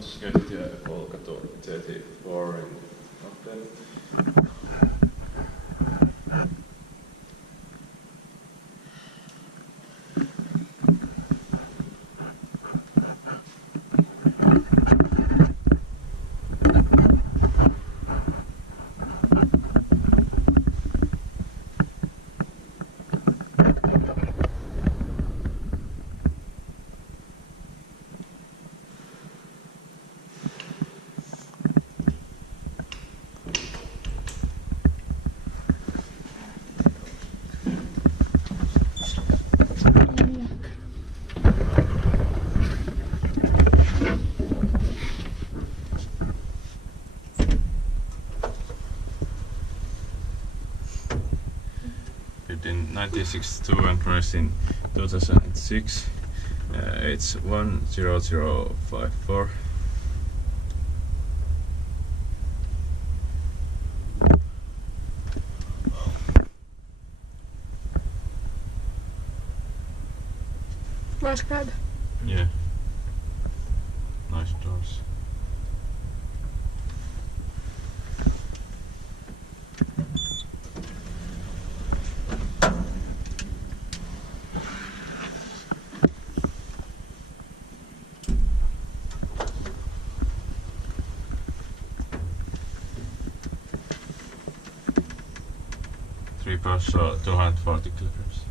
just go to Koulukatu 34 in Lappeenranta. In 1962 and released in 2006. It's 10054. Nice cab. Yeah. Nice doors. So 240 kilograms.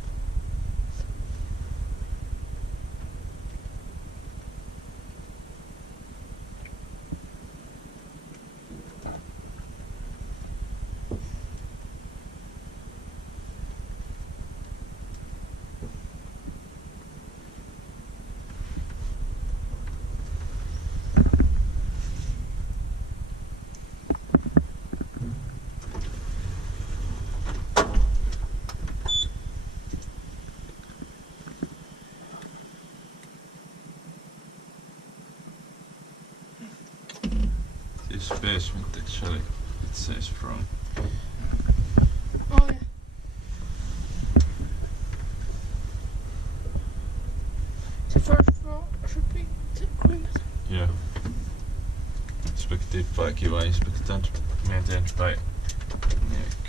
This basement actually, it says wrong. Oh yeah. The first floor should be the Koulukatu. Yeah. Inspected by Kiwa, Inspecta and maintained by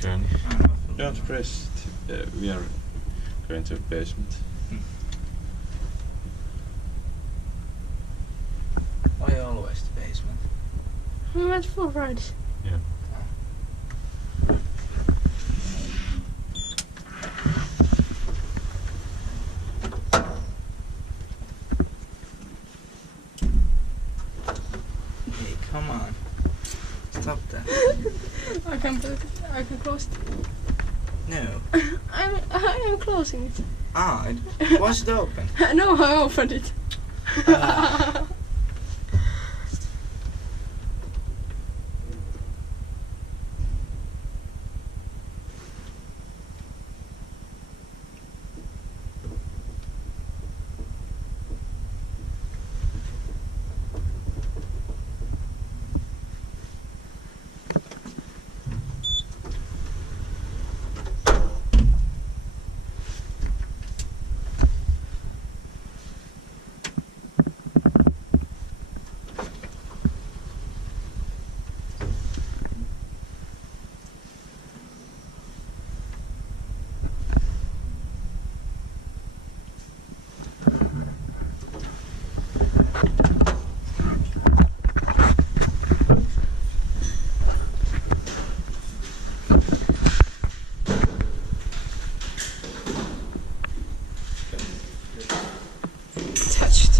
Kone. Don't press it. We are going to the basement. Why always the basement? We went for rides. Yeah. Hey, come on. Stop that. I can close it. No. I am closing it. Ah, was it open? No, I opened it.